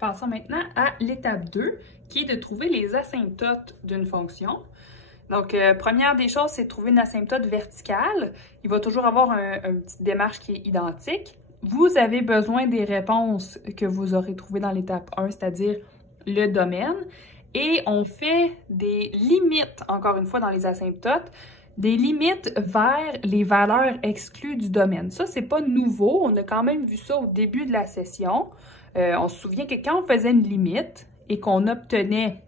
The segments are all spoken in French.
Passons maintenant à l'étape 2, qui est de trouver les asymptotes d'une fonction. Donc, première des choses, c'est de trouver une asymptote verticale. Il va toujours avoir une petite démarche qui est identique. Vous avez besoin des réponses que vous aurez trouvées dans l'étape 1, c'est-à-dire le domaine. Et on fait des limites, encore une fois, dans les asymptotes, des limites vers les valeurs exclues du domaine. Ça, c'est pas nouveau. On a quand même vu ça au début de la session. On se souvient que quand on faisait une limite et qu'on obtenait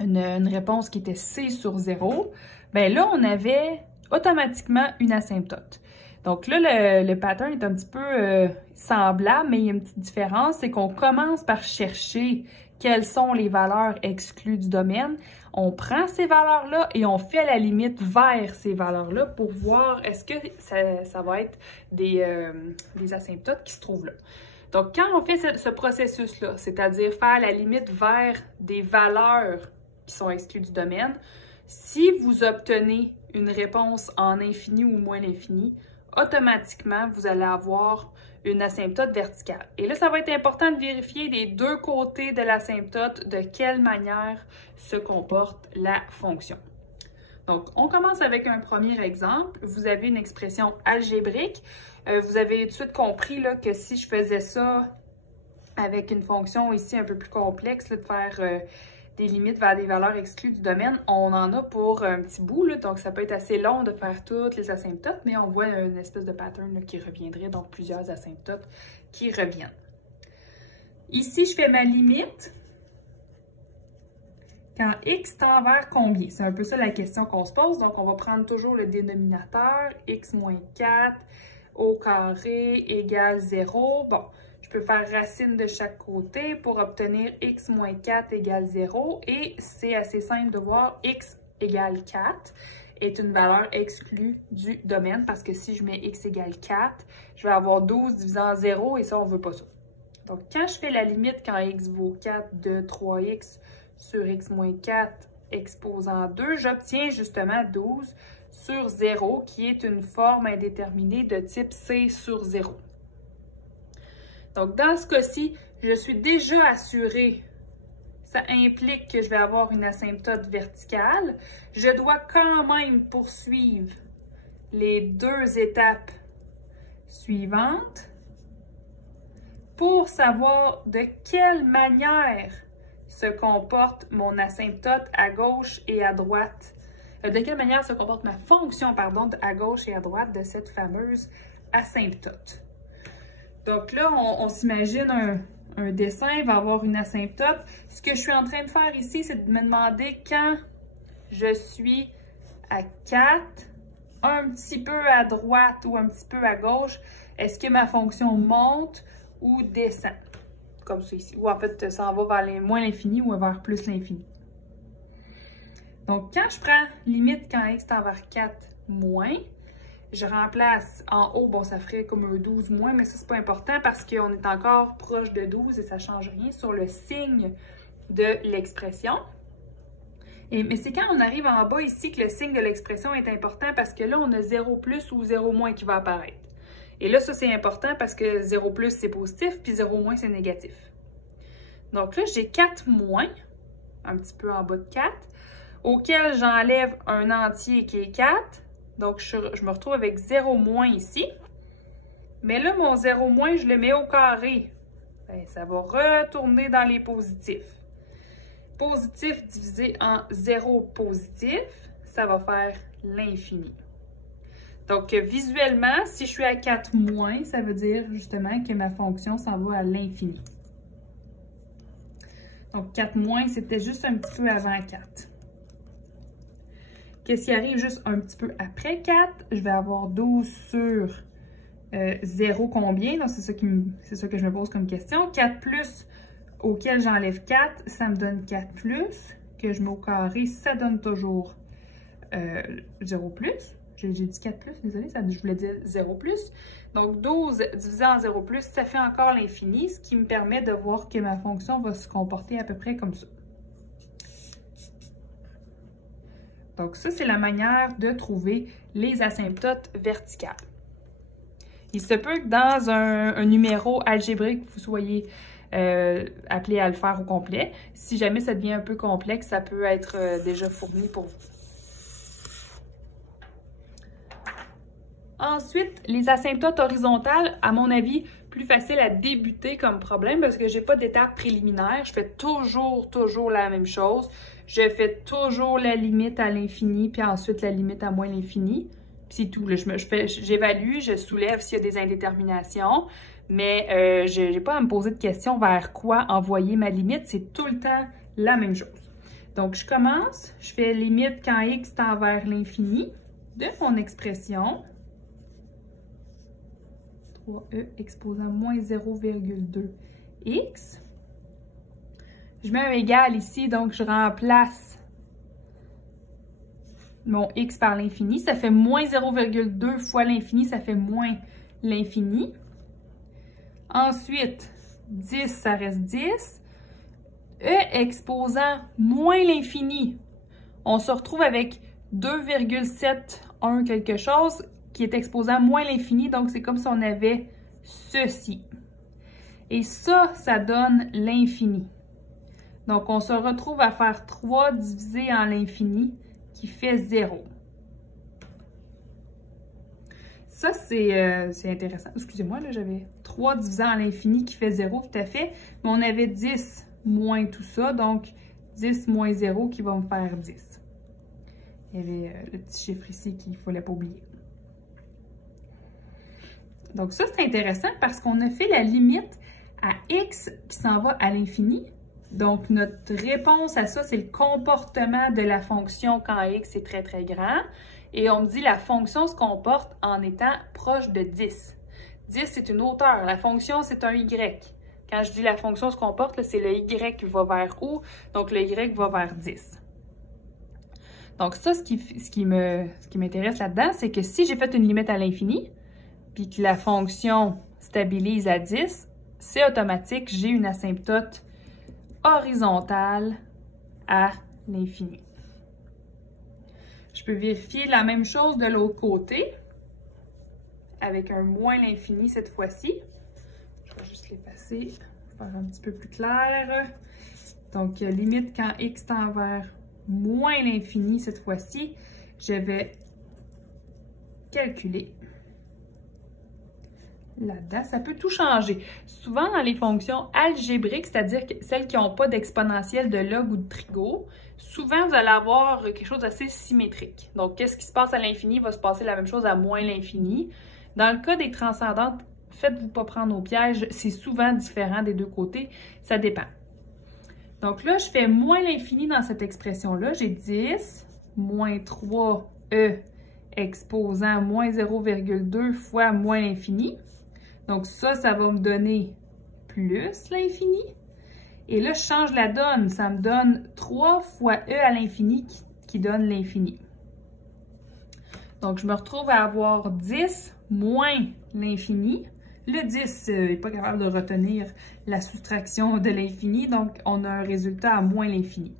une réponse qui était C sur 0, bien là, on avait automatiquement une asymptote. Donc là, le pattern est un petit peu semblable, mais il y a une petite différence, c'est qu'on commence par chercher quelles sont les valeurs exclues du domaine. On prend ces valeurs-là et on fait la limite vers ces valeurs-là pour voir est-ce que ça va être des asymptotes qui se trouvent là. Donc, quand on fait ce processus-là, c'est-à-dire faire la limite vers des valeurs qui sont exclues du domaine, si vous obtenez une réponse en infini ou moins l'infini, automatiquement, vous allez avoir une asymptote verticale. Et là, ça va être important de vérifier des deux côtés de l'asymptote de quelle manière se comporte la fonction. Donc, on commence avec un premier exemple. Vous avez une expression algébrique. Vous avez tout de suite compris là, que si je faisais ça avec une fonction ici un peu plus complexe, là, de faire des limites vers des valeurs exclues du domaine, on en a pour un petit bout. Là, donc, ça peut être assez long de faire toutes les asymptotes, mais on voit une espèce de pattern là, qui reviendrait, donc plusieurs asymptotes qui reviennent. Ici, je fais ma limite. Quand x tend vers combien? C'est un peu ça la question qu'on se pose. Donc, on va prendre toujours le dénominateur, x moins 4 au carré égale 0. Bon, je peux faire racine de chaque côté pour obtenir x moins 4 égale 0. Et c'est assez simple de voir x égale 4 est une valeur exclue du domaine parce que si je mets x égale 4, je vais avoir 12 divisé en 0 et ça, on ne veut pas ça. Donc, quand je fais la limite quand x vaut 4 de 3x sur x moins 4 exposant 2, j'obtiens justement 12 sur 0, qui est une forme indéterminée de type C sur 0. Donc, dans ce cas-ci, je suis déjà assurée. Ça implique que je vais avoir une asymptote verticale. Je dois quand même poursuivre les deux étapes suivantes pour savoir de quelle manière se comporte mon asymptote à gauche et à droite. De quelle manière se comporte ma fonction, pardon, à gauche et à droite de cette fameuse asymptote. Donc là, on s'imagine un dessin, il va avoir une asymptote. Ce que je suis en train de faire ici, c'est de me demander quand je suis à 4, un petit peu à droite ou un petit peu à gauche, est-ce que ma fonction monte ou descend? Comme ça ici. Ou en fait, ça en va vers moins l'infini ou vers plus l'infini. Donc, quand je prends limite quand x tend vers 4 moins, je remplace en haut, bon, ça ferait comme un 12 moins, mais ça, c'est pas important parce qu'on est encore proche de 12 et ça change rien sur le signe de l'expression. Mais c'est quand on arrive en bas ici que le signe de l'expression est important parce que là, on a 0 plus ou 0 moins qui va apparaître. Et là, ça, c'est important parce que 0 plus, c'est positif, puis 0 moins, c'est négatif. Donc là, j'ai 4 moins, un petit peu en bas de 4, auquel j'enlève un entier qui est 4. Donc, je me retrouve avec 0 moins ici. Mais là, mon 0 moins, je le mets au carré. Bien, ça va retourner dans les positifs. Positif divisé en 0 positif, ça va faire l'infini. Donc, visuellement, si je suis à 4 moins, ça veut dire justement que ma fonction s'en va à l'infini. Donc, 4 moins, c'était juste un petit peu avant 4. Qu'est-ce qui arrive juste un petit peu après 4? Je vais avoir 12 sur 0 combien? Donc, c'est ça que je me pose comme question. 4 plus auquel j'enlève 4, ça me donne 4 plus, que je mets au carré, ça donne toujours 0 plus. J'ai dit 4 plus, désolé, je voulais dire 0 plus. Donc, 12 divisé en 0 plus, ça fait encore l'infini, ce qui me permet de voir que ma fonction va se comporter à peu près comme ça. Donc, ça, c'est la manière de trouver les asymptotes verticales. Il se peut que dans un numéro algébrique, vous soyez appelé à le faire au complet. Si jamais ça devient un peu complexe, ça peut être déjà fourni pour vous. Ensuite, les asymptotes horizontales, à mon avis, plus facile à débuter comme problème parce que j'ai pas d'étape préliminaire. Je fais toujours la même chose. Je fais toujours la limite à l'infini, puis ensuite la limite à moins l'infini. Puis c'est tout. J'évalue, je soulève s'il y a des indéterminations, mais je n'ai pas à me poser de questions vers quoi envoyer ma limite. C'est tout le temps la même chose. Donc, je commence. Je fais limite quand x tend vers l'infini de mon expression. 3e exposant moins 0,2x. Je mets un égal ici, donc je remplace mon x par l'infini. Ça fait moins 0,2 fois l'infini, ça fait moins l'infini. Ensuite, 10, ça reste 10. E exposant moins l'infini, on se retrouve avec 2,71 quelque chose qui est exposant moins l'infini, donc c'est comme si on avait ceci. Et ça donne l'infini. Donc, on se retrouve à faire 3 divisé en l'infini, qui fait 0. Ça, c'est intéressant. Excusez-moi, là, j'avais 3 divisé en l'infini qui fait 0, tout à fait. Mais on avait 10 moins tout ça, donc 10 moins 0 qui va me faire 10. Il y avait le petit chiffre ici qu'il ne fallait pas oublier. Donc ça, c'est intéressant parce qu'on a fait la limite à x qui s'en va à l'infini. Donc notre réponse à ça, c'est le comportement de la fonction quand x est très grand. Et on me dit la fonction se comporte en étant proche de 10. 10, c'est une hauteur. La fonction, c'est un y. Quand je dis la fonction se comporte, c'est le y qui va vers où? Donc le y va vers 10. Donc ça, ce qui m'intéresse là-dedans, c'est que si j'ai fait une limite à l'infini, puis que la fonction stabilise à 10, c'est automatique, j'ai une asymptote horizontale à l'infini. Je peux vérifier la même chose de l'autre côté, avec un moins l'infini cette fois-ci. Je vais juste l'effacer pour faire un petit peu plus clair. Donc, limite quand x tend vers moins l'infini cette fois-ci, je vais calculer là-dedans. Ça peut tout changer. Souvent, dans les fonctions algébriques, c'est-à-dire celles qui n'ont pas d'exponentielle de log ou de trigo, souvent, vous allez avoir quelque chose d'assez symétrique. Donc, qu'est-ce qui se passe à l'infini va se passer la même chose à moins l'infini. Dans le cas des transcendantes, faites-vous pas prendre au piège. C'est souvent différent des deux côtés. Ça dépend. Donc là, je fais moins l'infini dans cette expression-là. J'ai 10 moins 3e exposant moins 0,2 fois moins l'infini. Donc ça va me donner plus l'infini. Et là, je change la donne. Ça me donne 3 fois e à l'infini qui donne l'infini. Donc, je me retrouve à avoir 10 moins l'infini. Le 10 n'est pas capable de retenir la soustraction de l'infini, donc on a un résultat à moins l'infini.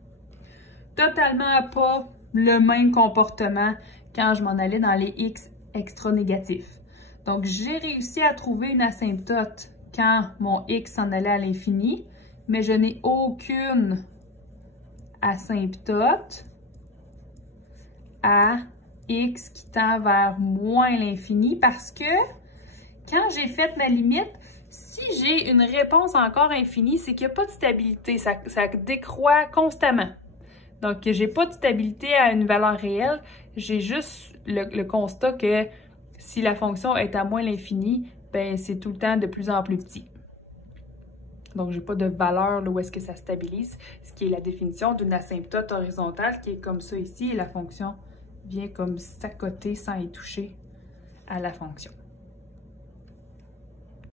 Totalement pas le même comportement quand je m'en allais dans les x extra négatifs. Donc, j'ai réussi à trouver une asymptote quand mon x s'en allait à l'infini, mais je n'ai aucune asymptote à x qui tend vers moins l'infini parce que quand j'ai fait ma limite, si j'ai une réponse encore infinie, c'est qu'il n'y a pas de stabilité, ça décroît constamment. Donc, j'ai pas de stabilité à une valeur réelle, j'ai juste le constat que si la fonction est à moins l'infini, ben c'est tout le temps de plus en plus petit. Donc, j'ai pas de valeur là, où est-ce que ça stabilise, ce qui est la définition d'une asymptote horizontale qui est comme ça ici, et la fonction vient comme s'accoter sans y toucher à la fonction.